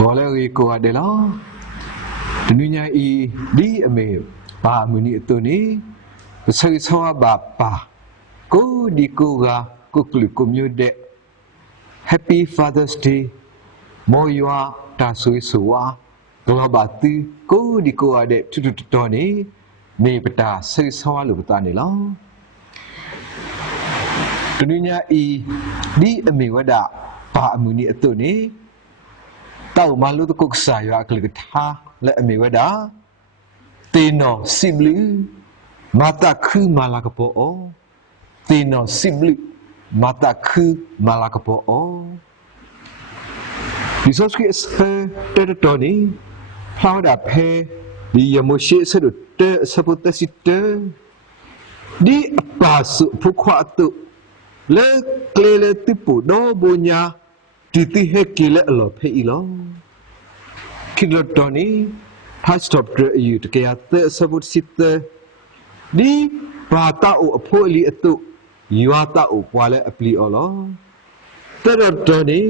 ဘောလေရီကိုအတယ်လောတနညာဤဒီအမေဘာမူနီအတုန်နီဆေဆောဘာပါကိုဒီကိုကကုကလူကွန်မြူတဲ့ Happy Father's Day မောယွာတာဆွေးဆွာဂလောဘာတီကိုဒီကိုအတဲ့တူတူတော်နေမေပတာဆေဆောလူပတာနေလောတနညာဤဒီအမေဝဒဘာအမူနီအတုန်နီ တောက်မလူတကုကဆာယွာကလကထာလက်အမေဝဒတေနောစိဘလူမာတာခုမာလာကပေါ်အောတေနောစိဘလူမာတာခုမာလာကပေါ်အောဒီစောစကိစတေတတော်နီဖလာဒါဖဲဒီယမရှိဆဒတေစပုတစစ်တေဒီအပါစုဖုခွာတုလေကလေလေတိပူဒောဘူညာ တီတိဟက်ကီလေအလောဖေးီလောခိဒလတော်နီ has stop dre you to kaya te sabut sitte di ba ta o apho li atu yua ta o kwale apli olo te ro to ni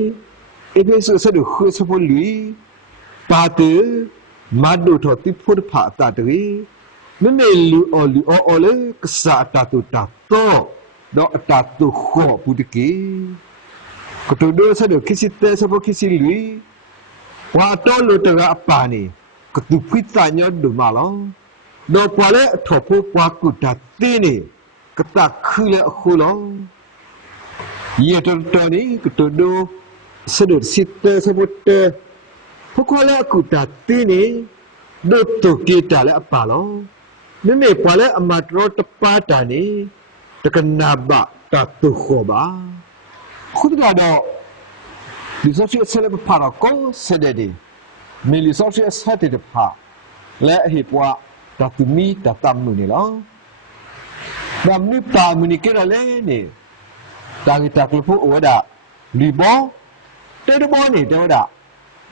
ibe su sa du khu sa pho lui pa te ma du tho ti phu pha ta de me me lu o lu o o le ksa ta tu ta to do ta tu kho pu de ki ko to do sa du kisi te sa pho kisi lui wa to lu te ga pa ni ကတူဖိတညာဒုမလောတော့ပွာလေအထောဖို့ပွာကုတတင်းနေကတခူလေအခုလောယေတတနီကတဒို စဒုစစ်တစဘတ်ဖခေါ်လေကုတတင်းနေဒုတ်တုကေတလေအပါလောမမေပွာလေအမတ်ရောတပါတာနေတကနာဘတတုခောပါခုဒတော့ဒီစ ချိဆလေပပါကောစတဲ့ဒီ mais les objets c'était de pas là he poa da tu mi da tam nu ni lo da mi pa mu ni ke la le ni da ki ta ku pu o da li bo te de bo ni do da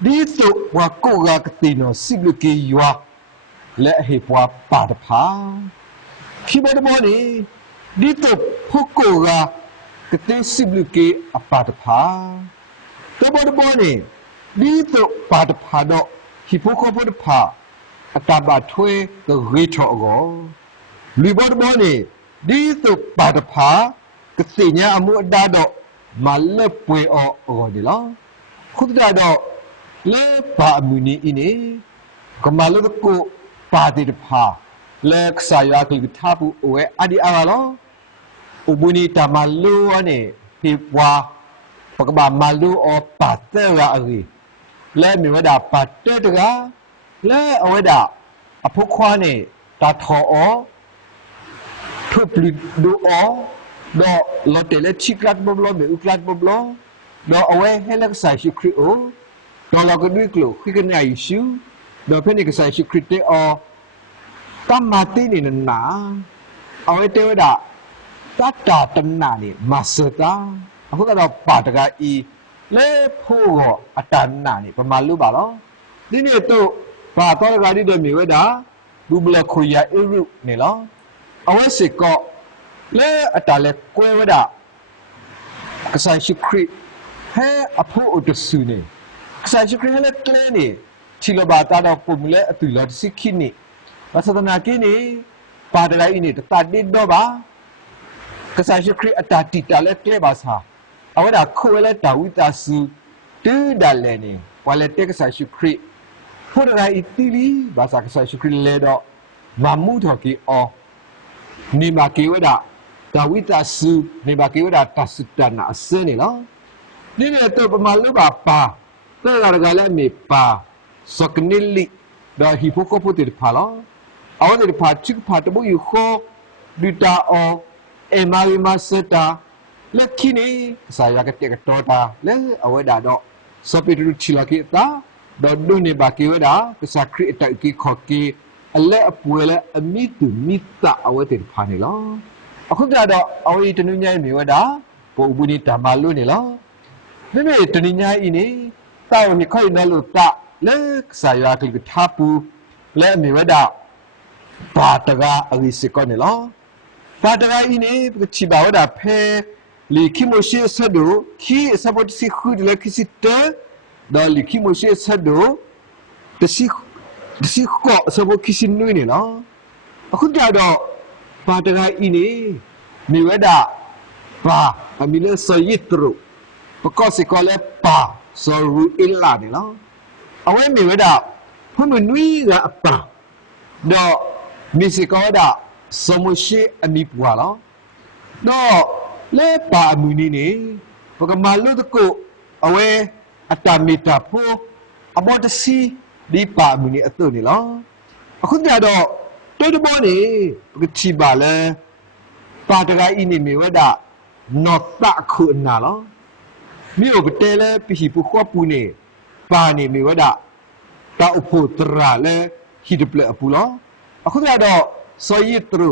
di tu wa ko ga ka ti no si lu ke ywa le he poa pa da pa ki bo de bo ni di tu pu ko ga ka ti si lu ke a pa da pa te bo de bo ni ဒီတော့ပါတဖာတော့ဟိပိုကိုပဒဖာအတဘထွေကရေထောကိုလီဘောဘောနေဒီတော့ပါတဖာကတိညာအမှုအတားတော့မလက်ပွေအောအောဒီလားခုတတော့လေပါအမှုနီအင်းနေကမလကိုပါတိတဖာလက်ဆာယာကိထာပူဝဲအဒီအားလောဥပနီတမလူအနေဟိပွာပကဘာမလူအောပတ်တဲ့ရာအကြီးလဲမြဝဒပတ်တဲ့တကလဲအဝဒအဖုခွားနေတာထောအောထုပလီ ဒူအောတော့လော်တယ်လက်ချိကရတ်ဘဘလောမေဥကရတ်ဘဘလောတော့အဝဲဟဲလက်ဆိုင်ရှိခရီအိုတော့လောကဒွိကလိုခိကညာယရှုတော့ဖဲနေကဆိုင်ရှိခရီတေအောတမ္မာတိနေနာအဝဲ တေဝဒတတ္တာတနာနေမစတာအခုကတော့ပါတကဤလဲဖို့ကိုအတန်နာနေပမာလူပါလောဒီနေ့တော့ဘာတော်ဂါဒီတဲ့မြေဝဲတာဘူဘလခွေရအရုနေလောအဝဲစစ်ကောလဲအတလဲကွဲဝဲတာကဆိုင်ရှိခရစ်ဟဲအဖို့အတဆူနေကဆိုင်ရှိခရစ်လဲကလဲနေချီလဘာတာတော့ပုံလဲအတူလာစစ်ခိနေဘာသဒနာကိနေပါတလိုက်နေတတတိတော့ပါ ကဆိုင်ရှိခရစ်အတာတီတာလဲကလဲပါစားအဝဒခိုဝဲလက်တာဝိတာစုတူဒါလဲနေဝါလက်တက်ဆာရှုခရစ်ဖို့ရာအီတီလီဘာသာကဆာရှုခရစ်လဲတော့မမှုတော်ကီအောနေမကေဝဒဒါဝိတာစုနေမကေဝဒတသတနာအစင်းနေနော်ဒီနေ့တော့ပမာလူပါပါတဲ့ကရကလည်းမေပါစကနိလီဒါဟီဖိုကိုပိုတေဖာလောအော်ဒီဖာချစ်ဖာတဘူယူခေါ်ဒီတာအော အမာရီမစတာလက်ခိနေစာရကတဲ့ကတော်တာလဲအဝဲတာတော့စပိတူချီလာကိတာဒေါ်ဒုနေဘာကိဝဒါကစားခရစ်တိုက်ကိခေါကိအလဲအပွေလဲအမိတူမိတာအဝဲတဲ့ဖာနေလောအခုကြတော့အဝဲတနုညိုင်းမြေဝဒါပိုဘူးနေတမလို့နေလောမိမိတနုညိုင်းဤနေတောက်မြခိုင်နယ်လို့တလဲစာရကိကထာပူလဲမြေဝဒါပါတကအဝိစကောနေလော ပါတကဤနေချီပါဝဒါဖဲ li kimo shi sado ki sabot si khud le ki sitte ဒေါ်လီခိမရှိဆတ်ဒိုတစီတစီကောစဘခိစင်နွေးနေနော်အခုကြတော့ပါတရာအင်းနေမိဝဒပါအမီလေဆယစ်ထရပကောစီကော လေပါဆောရူအီလာနေနော်အဝဲမိဝဒဖမနွီကအပါတော့မီစီကောဒါစမရှိအမီပွာလောတော့လေပါအမူနီနေပကမာလူတကိုအဝဲအတမီတာဖိုအဘောတစီဒီပါအမူနီအတုနေလောအခုကြတော့တိုးတဘောနေပကချီပါလဲပါတရာအင်းနေမီဝဒနော့တခုနာလောမိဘတဲလဲပိပုခွာပူနေပါနေမီဝဒတာဥဖို့တရာလဲဟီဒပလအပူလောအခုကြတော့ စောယစ်တရ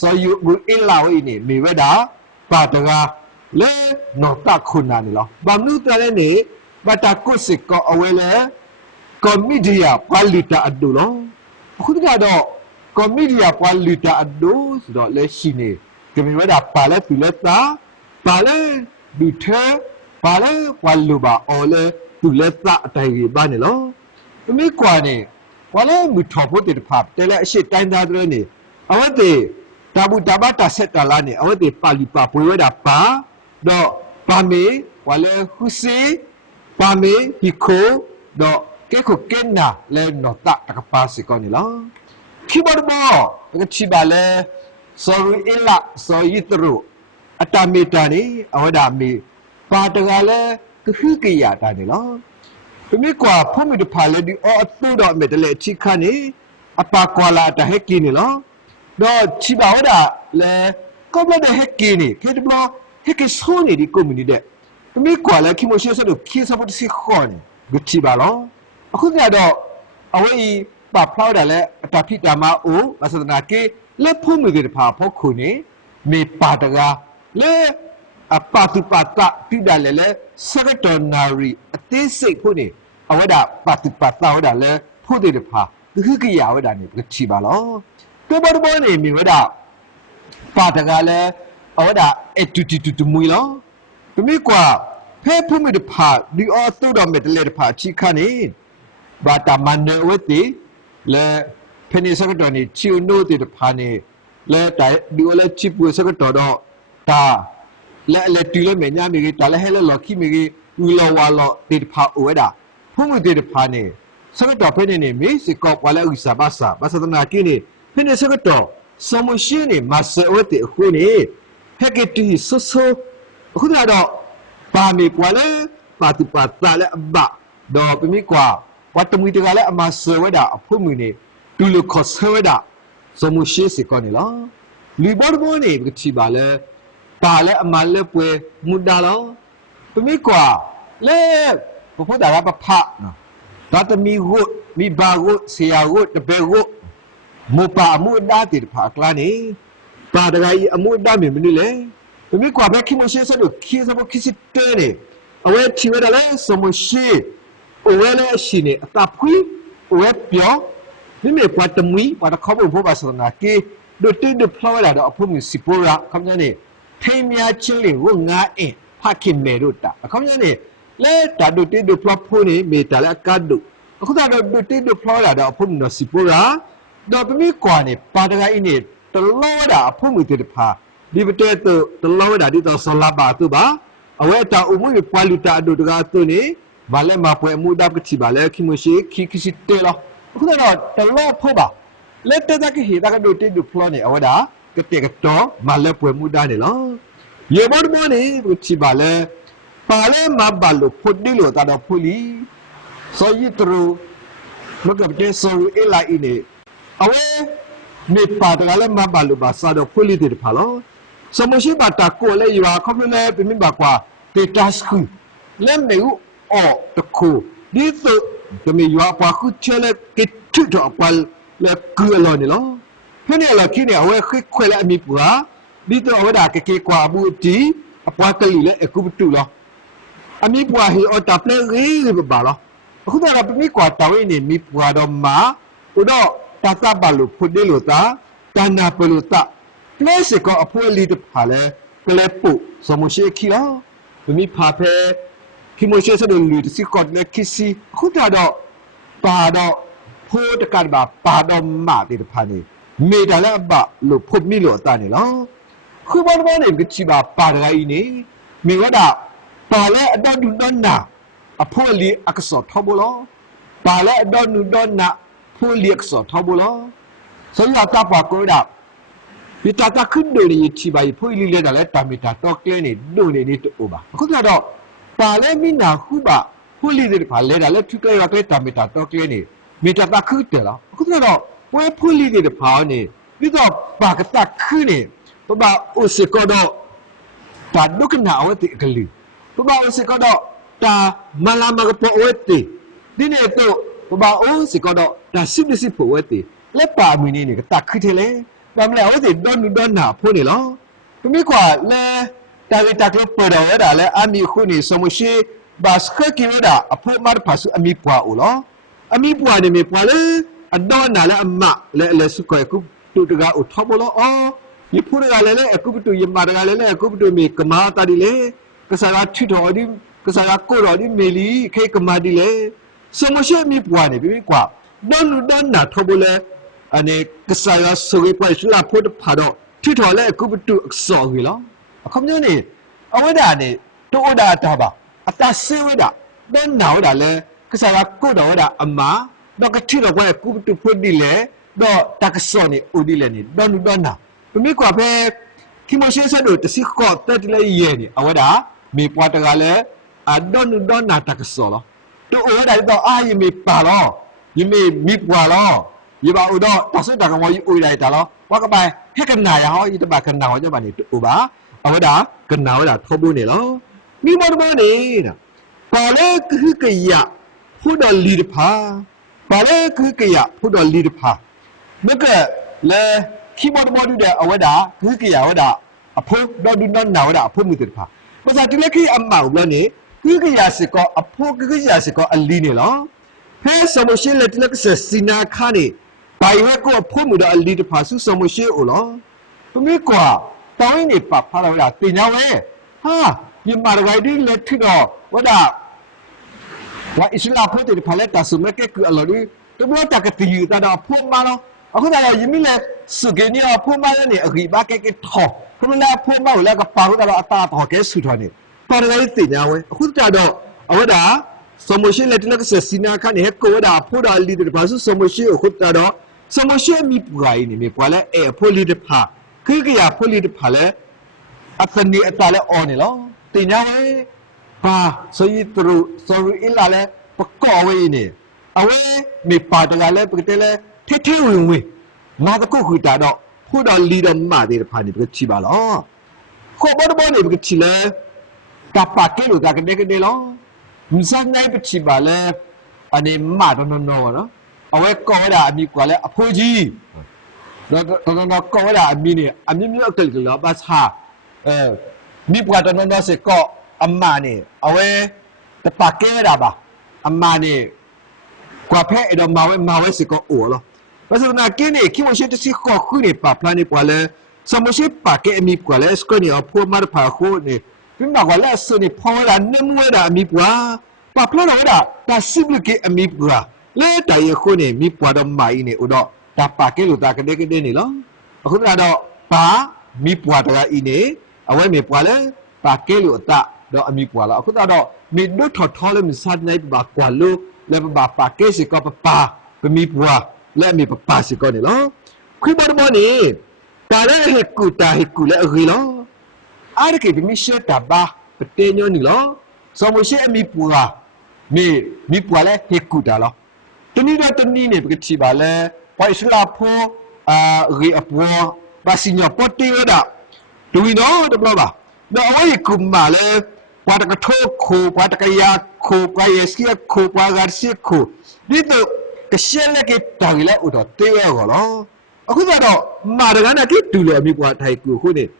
စောယုဘူအလာဝိနေမီဝဒပါတရာလဲနော့တခုနာနေလောဘာနုတလဲနေဘတာကုစစ်ကောအဝဲလဲကောမီဒီယာကွာလီတာအဒူလောအခုကြတော့ကောမီဒီယာကွာလီတာအဒူဆိုတော့လဲရှိနေကမီဝဒပါလဲသူလဲတာပါလဲဒီထဲပါလဲကွာလူပါအော်လဲသူလဲတာအတိုင်ကြီးပါနေလောအမေကွာနေကွာလဲမူထော်ဖို့တေတဖတ်တဲလဲအရှိတိုင်းသားတွေနေ အဝတ်တေတာဘူးတဘတာဆက်တလာနေအဝတ်တေပါလီပါပွေဝဒပါတော့ပါမေကွာလဲခုစီပါမေဟီခိုတော့ကဲခုကဲနာလဲနော်တာတကပါစီကောနေလောခိဘတ်ဘောကချိပါလဲ sorry illa sorry tru အတမေတာနေအဝဒမေပါတကလည်းကခိကရတာနေလောပမိကွာဖုံမီတဖာလေဒီအောအတူတော့မေတလေချိခနေအပါကွာလာတဟက်ကင်းနေလော တော့ချိပါဝဒလေကောဘလတဲ့ဟက်ကင်းနေခေတဘလဟက်ကဆိုးနေဒီကွန်မြူနီတဲ့ပမိကွာလေခိမရှိဆဒခိစပ်တ်စီခွန်ဂချိပါလောအခုညတော့အဝေးပါဖလောက်တယ်လေအတဖိတမအိုမသဒနာကေလက်ဖုံမီတဲ့ဖာဖို့ခုနေမေပါတကားလေအပါတုပတတိဒလည်းလေစကတော်နာရီအသေးစိတ်ဖို့နေအဝဒပါတုပတဝဒလည်းဖို့တဲ့ဖာဒီခိကရဝဒနေပချီပါလောတိုး ဘောဘောနေမြဝဒပါတကလည်းအဝဒအတူတူတူမွေလောတမိကွာဖဲဖို့မိတဖာဒီအော်တူတော်မေတလေတဖာချီခနေဘာတမန်နေဝတိလေဖနေစကတော်နေချီနိုတဲ့တဖာနေလေတိုင်ဒီအိုလေချစ်ပွေစကတော်တော့တာလဲလဲတူလဲမညာမီတာလဲဟဲလဲလော်ခိမီဝီလောဝါလောတေတဖာအိုဝဒါဖုံမတေတဖာနေစကတော်ဖနေနေမေစကောဝါလဲဥစာဘာစာဘာသနာကိနေ ဖနေစကတော်စမရှိနေမဆေဝတေခုနေဟက်ကတီဆဆအခုတော့ပါမီကွာလဲပါတိပါတာလဲအဘတော့ပမီကွာဝတ်တမီတကလည်းအမဆေဝဒါအဖို့မီနေတူလခေါ်ဆေဝဒါစမရှိစကောနေလားလီဘောဘောနေပချီပါလဲပါလဲအမလဲပွဲမူတာလောပမိကွာလဲဘဖို့တာကပဖနော်ဒါတမီဟုမိဘာဟုဆရာဟုတပေဟု မူပါမူဒါတိဖာကလာနေပါတကကြီးအမူဒါမြင်မလို့လေပမိကွာဘက်ခိမရှိဆလို့ခိစဘခိစစ်တဲနေအဝဲချီဝဲတယ်လဲစမရှိအဝဲလဲရှိနေအတဖွီအဝဲပြောမိမေပွားတမီပွားတခေါဘဖို့ပါစနာကေဒိုတိဒဖလာလာတော့အဖို့မစီပိုရာခမနေထိမ်းများချင်းလေဝငါအင်ဖခင်မေတို့တာအခုညနေလဲတာဒုတိဒုဖလဖို့နေမေတာလဲကတ်ဒုအခုတာဒုတိဒုဖလာတာအဖို့နစီပိုရာတော့ပမိကွာနေပါတကအင်းနေတလောတာအဖို့မူတေတဖာဒီပတဲ့ တော့တလောတာဒီတော့ဆလာပါသူပါအဝဲတာအမှုပွာလီတာဒုတကသူနေဘာလဲမပွဲမှုတပ်ကတိပါလဲခိမရှိခိခိစီတဲလောအခုတော့တလောဖို့ပါလက်တက်ကဟေတာကဒုတိဒုဖလာနေအဝဒါကတဲ့ကတော့မလဲပွဲမှုတာနေလောရေဘောဘောနေကိုချီပါ လဲပါလဲမပါလို့ဖုတ်ဒီလို့တာတော့ဖူလီဆိုရတရမကပ်တဲ့ဆိုအလာအင်းနေအဝဲနေပါတကလည်းမပါလို့ပါစားတော့ဖူလီတဲ့ဖာလို့စမရှိပါတာကိုလေရွာခမလဲပြမပါကွာတေတတ်စခုလဲမေဦးအော်တခုဒီဆိုတမီရွာပွားခုချဲလဲကစ်ထွတ်တော့ပွားလဲကူလောနေလို့ဖနေလာခိနေအဝဲခွခွဲလဲအမိပူဟာဒီတော့ဝဒါကကေကွာဘူးတီအပွားကလေးလဲအခုတူလောအမိပွားဟီအတပလေရေးဘဘာလောအခုတော့ပမိကွာတဝင်းနေမိပွားတော့မှာဥတော့ တသဘလို့ဖုတ်တယ်လို့တာတဏပလို့တာပလက်စကောအဖွဲလီတဖာလဲကလဲပုစမရှိခီလောပမိဖာဖဲခခိမိုရှေဆဒလူတစီကော့လက်ခီစီခုတာတော့ပါတော့ဖိုးတကတ်ပါပါတော့မတေတဖာနေမေတလည်းဘလို့ဖု hun liek so thabulo so ya ta pa ko da bi ta ta khun de ni chi bai phui li le da le ta mi ta to kle ni do ni ni to ba ko ja do pa le mi na hu ba phui li de ba le da le thu kle ya pe ta mi ta to kle ni mi ta ta khu de la ko ja do wa phui li de ba ni bi do ba ka ta khu ni to ba o se ko do ta do ka na wa ti ka li to ba o se ko do ta malama ko o ti ni ne to တာတော့ကလဲနေမီတာတာခုတယ်လားအခုကတော့ဝဲဖွိလိတဲ့ပါနေပြီးတော့ပါကတာခုနေပပအိုစကတော့တာဒုကနာအဝတိကလေးပပအိုစကတော့တာမလာမကပေါ်ဝတိဒီနေ့တော့ပပအိုစကတော့တာစစ်စစ်ပေါ်ဝတိလက်ပါမီနေနေကတာခုတယ်လေဘာမလဲဟိုစီဒွန်ဒွန်နာဖိုးနေလောတမိကွာလဲတာဝီတာကလပေါ်ရတာလဲအမီခုနေစမရှိဘတ်စခကီဝဒါအဖို့မတ်ပါစုအမီပွားဦးလောအမီပွားနေမေပွားလဲအဒေါ်နာလဲအမလဲလဲစုခွဲခုတူတကအထဘလောအော်ယဖူရကလည်းလဲအခုပတူယမာရကလည်းလဲအခုပတူမေကမာတာဒီလေကစားရထွတော်ဒီကစားရကိုတော်ဒီမေလီခေကမာဒီလေ စမရှိအမီပွားနေပြီကွာဒွန်ဒွန်နာထဘလဲအနေကစားရဆိုရပွက်ရှလာဖို့တဖာတော့ထိထော်လဲအခုပတူအစော်ကြီးလောအခုမျိုးနေအဝဒနေတိုးဒါတာပါအတဆေဝဒတဲ့နောက်ဒါလဲကစားရကိုတော်ဒါအမ တော့ကထိတော့ကွယ်အခုပတူဖို့ဒီလေတော့တကစောနေဦးဒီလေနေတော့နုတော့နာပမိကွာဖဲခိမရှိဆတို့တစီကောတက်တလေရဲနေအဝဒမေပွားတကလည်းအတော့နုတော့နာတကစောလောတို့အဝဒတော့အာယမေပါလောယမေမိပွားလော yi ba udo ta su da kan wa yi oi dai ta lo wa ka bai he kan na ya ho yi ta ba kan na ho ja ba ni u ba a wa da kan na wa da tho bu ne lo ni mo mo ni da ba le ku ka ya hu da li de pha ba le ku ka ya hu da li de pha me ka le ki mo mo du da a wa da ku ka ya wa da a pho do du no na wa da a pho mu de pha ba sa ti le ki a ma u lo ni ku ka ya se ko a pho ku ka ya se ko a li ne lo ဖဲစမရှိလက်လက်ဆစီနာခါနေဘိုင်ဝက်ကိုဖုံမှုတော့အလီတဖာဆုစမရှိအိုလောသူမီကွာတောင်းနေပဖာလာတင်ညာဝဲဟာဒီမာဂိုင်ဒီလက်ထတော့ဝဒဝါအစ္စလာဖို့တဲ့ဖလက်တာဆုမကကူအလော်ဒီတဘလတကတိယူတာတော့ဖုံမလောအခုတော့ယမီလေစုကေနီအဖုံမနေအခိဘာကကထောဖုံလာဖုံမလည်းကပါတော့အတာတော့ကဲဆူထော်နေ ပါရဂိုင်တင်ညာဝဲအခုတော့အဝဒါ somoshi letina ka sina kan he ko da pho da li de ba su somoshi o khut da do somoshi mi purai ni mi pwa le e pho li de pha khi ka ya pho li de pha le athani ata le on ni lo tin nya we pa so yi tru so ru illa le pa ko we ni awe mi pa da ga le pa te le the the win win na da ko khu da do pho da li da ma de pha ni ba chi ba lo ko bo bo ni ba chi le ka pa ke lo da ka de ka de lo မစနိုင်ပချီပါလဲအနေမတော်နော်နော်နော်အဝဲကောတာအမိကွာလဲအဖိုးကြီးတော့တော့တော့ကောတာအမိနေအမိမျိုးအကလလောပါစာအဲမိပွားတော်နော်စေကောအမနေအဝဲတပကဲတာပါအမနေကွာဖဲ့တော့မဝဲမဝဲစေကောအိုလောဘာလို့နာကင်းနေခိမရှိတစီခေါ်ခုနေပါပလန်နေပွာလဲစမရှိပါကဲအမိကွာလဲစကောနေအဖိုးမတ်ဖာခိုနေ ပြမကွာလက်စနေဖော်လာနေမွေးတာအမိပွာပါဖလာတော့ဒါတာစိဘကေအမိပွာလဲတိုင်ခုနေမိပွာတော့မိုင်းနေဥတော့ဒါပါကဲလို့ဒါကတဲ့ကတဲ့နေလောအခုကတော့ပါမိပွာတကအင်းနေအဝဲမိပွာလဲပါကဲလို့အတတော့အမိပွာလာအခုတော့မိဒုထော်ထော်လဲမစတ်နိုင်ပါကွာလို့လဲပါပါကဲစီကပပါပမိပွာလဲမိပပါစီကောနေလောခွေးပေါ်ပေါ်နေပါလဲဟက်ကူတာဟက်ကူလဲအဂီလော ara ke bi mi she taba pete nyo ni lo so mo she mi pura mi mi pura le he ku da lo tani da tani ne bi ti ba le pa isla pho a ri apo ba si nyo pote da du wi no de blo ba no awai ku ma le kwa ta ka tho ko kwa ta ka ya ko kwa ye ski ko kwa ga si ko ni to ka she le ke ta ri le u do te we go lo အခုကတော့မာရကနာတိတူလေအမိကွာထိုင်ကူခုနေတခက်လည်းနေဘာလို့ပါစားလားဘာမလို့ကလည်းနေတမဘောက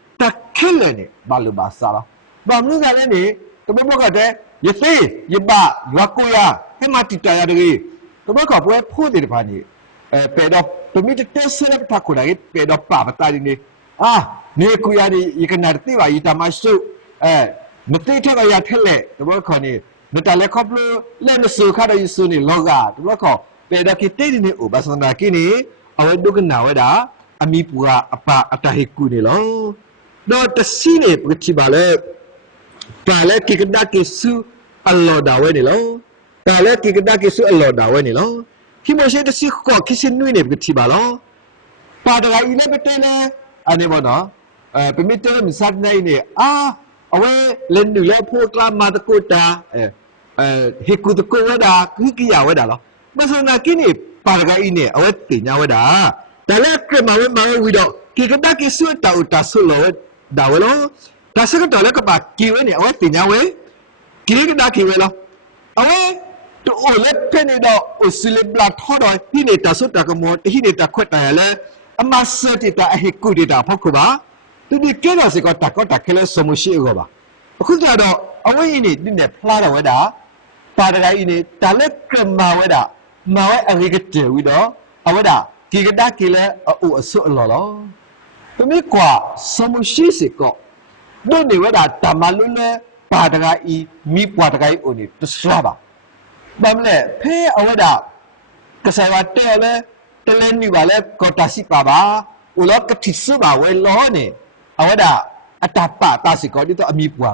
တဲ့ယသိယပရကူယာဟမတိတရတကြီးတမကပွဲဖို့တယ်ဘာနေအဲပေတော့တမိတတက်ဆက်တာကိုလည်းပေတော့ပါပတာဒီနေအာနေကူယာဒီယကနာတိပါယတမရှိအဲမတိထက်ကရထက်လေတမခေါ်နေနတလည်းခေါပလို့လဲမစုခါတော့စုနေလောကတလို့ခေါပေဒကိတေနေဥပစနာကိနေအဝဒုကနာဝဒါအမိပူကအပအတဟိကုနေလော တော့တစီနေပတိပါလေကာလေကိကဒကိစုအလောဒါဝဲနေလောကာလေကိကဒကိစုအလောဒါဝဲနေလောခိမရှိတစီခေါခိစနွေနေပတိပါလောပါဒရာဤလည်းပတဲလေအနေဘောနော်အဲပမီတဲမစတ်နိုင်နေအာအဝဲလန်နူလေဖိုကလာမာတကုတာအဲအဲဟိကုတကုဝဒါခိကိယဝဒါလောမစနာကိနေပါဒရာဤနေအဝဲတင်ညာဝဒါဒါလည်းကမဝဲမဝီတော့ကိကဒကိစုတာဥတာဆုလော ဒါဝဲလောဒါစကတော့လည်းကပါကိဝဲနေအဝဲတင်ညာဝဲကိကဒကိဝဲလောအဝဲတူအိုလက်ဖဲနေတော့အိုစီလဘလာထော်တော့ဟိနေတာဆုတာကမောဟိနေတာခွတ်တယ်လေအမစတိတာအဟိကုဒီတာဖောက်ခုပါသူဒီကဲတော့စကတကောတခဲလဲစမရှိရောပါအခုကြတော့အဝိနေဒီနဲ့ဖလားတော့ဝဲတာပါဒရာဤနေတာလက်ကမဝဲတာမဝဲအရိကတေဝီတော့အဝဲတာကိကတာကိလဲအိုအဆုအလောလော သူမိကွာစမရှိစကောဒုနေဝဲတာတမလွန်းလဲပါဒရာဤမိပွားဒရာဤအိုနေတစရပါဘာမလဲဖဲအဝဲတာကစားဝတဲလဲတလဲနေပါလဲကောတာစီပါပါဦးလောကတိစုပါဝဲလောနေအဝဲတာအတပတာစီကောဒီတော့အမိပွား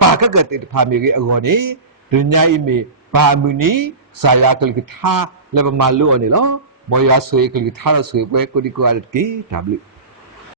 phamiri pho de de phamiri ma de de phamiri li de de phamiri do pwe le akake do pa ka ka de phamiri ago ni dunya imi ba muni saya kelkitha le pemalu oni lo moya sui kelkitha lo sui pwe kodi ko adat ki w